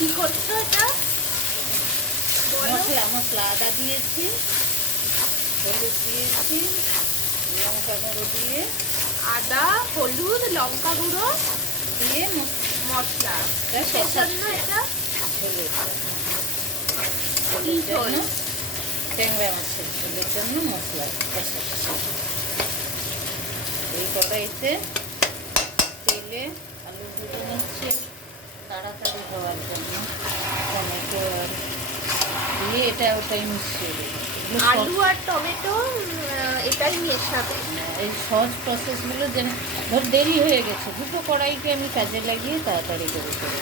কি করছো এটা? মশলা আদা দিয়েছি, হলুদ দিয়েছি, লঙ্কা গুঁড়ো দিয়ে, আদা, হলুদ, লঙ্কা গুঁড়ো দিয়ে মশলা। কিসের জন্য এটা? কি ঝোল? ট্যাংরা মাছের ঝোলের জন্য মশলা কষাচ্ছি। এই কড়াইতে তেলে আলু ভেজে নিচ্ছে তাড়াতাড়ি হওয়ার জন্য। টমেটো আর দিয়ে এটা ওটাই মিশিয়ে দেবো। আলু আর টমেটো এটাই মেশাবে। এই সহজ প্রসেসগুলো যেন ধর দেরি হয়ে গেছে, দুটো কড়াইকে আমি কাজে লাগিয়ে তাড়াতাড়ি করে করি।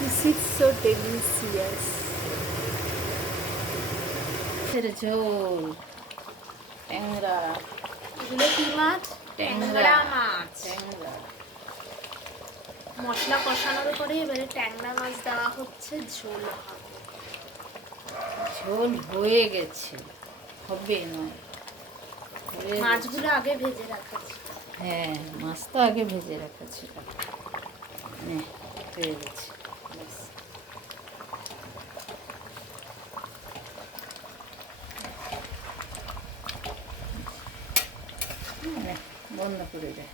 This is so delicious. ঝোল ট্যাংরা, এগুলো কি মাছ? ট্যাংরা মাছ। ট্যাংরা মশলা কষানোর পরে এবারে ট্যাংরা মাছ দেওয়া হচ্ছে, ঝোল হবে। ঝোল হয়ে গেছে, হবে নয়। মাছগুলো আগে ভেজে রাখা ছিল। হ্যাঁ, মাছ তো আগে ভেজে রাখা ছিল। হয়ে গেছে, বন্ধ করে দেয়।